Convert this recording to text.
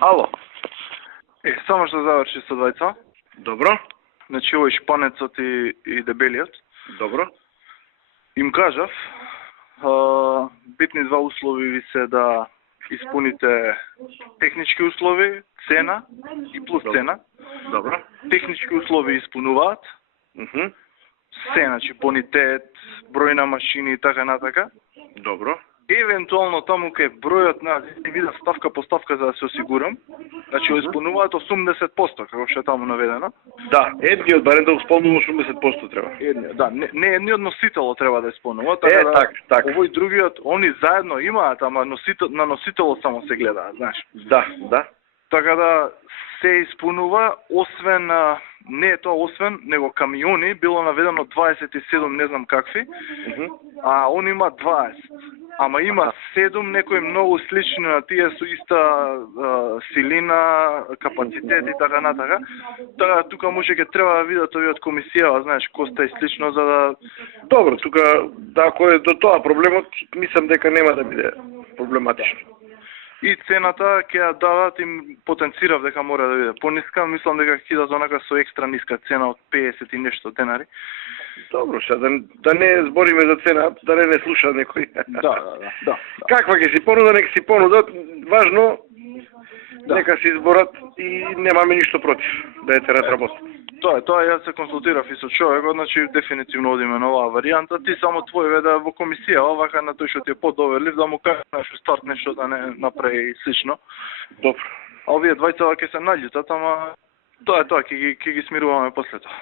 Ало, Само што заврши со двајца. добро, Значи овој шпанецот и дебелиот. добро. Им кажав, битни два услови ви се да испуните технички услови, цена и плюс цена. Добро. Технички услови испунуваат, Мгм. се, значи бонитет, број на машини и така натака. Добро. Евентуално таму кај бројот на видов ставка по ставка за да се осигурам, значи испунуваат 80%, како што е таму наведено. Да, едниот барем да исполнува 80% треба. Да, не едниот носителот треба да исполнува, так. овој другиот, они заедно имаат, ама на носителот само се гледаат, знаеш. Да. Така да се испунува, освен, не е тоа освен, него камиони, било наведено 27, не знам какви, Мгм. а он има 20. Ама има 7 некои многу слични на тие со иста силина, капацитет и така натака. Така тука може ќе треба да видат овие од комисија, знаеш, коста и слично за да Добро, тука да ако е до тоа проблемот, мислам дека нема да биде проблематично. и цената ќе ја дадат, им потенцирав дека мора да биде пониска, мислам дека ќе дадат онака со екстра ниска цена од 50 и нешто денари. Добро, сега да не збориме за цена, да не слуша некој. Да. Каква ќе си понуда, нека си понудат, важно нека се изборат и немаме ништо против да е терат работа. Тоа јас се консултирав и со човекот, значи дефинитивно одиме на оваа варијанта. Ти само твој веда во комисија, овака на тој што ти е подоверлив да му кажеш старт нешто да не направи слично. Добро. А овие двајца ќе се наљутат, ама тоа е тоа, ќе ги смируваме после тоа.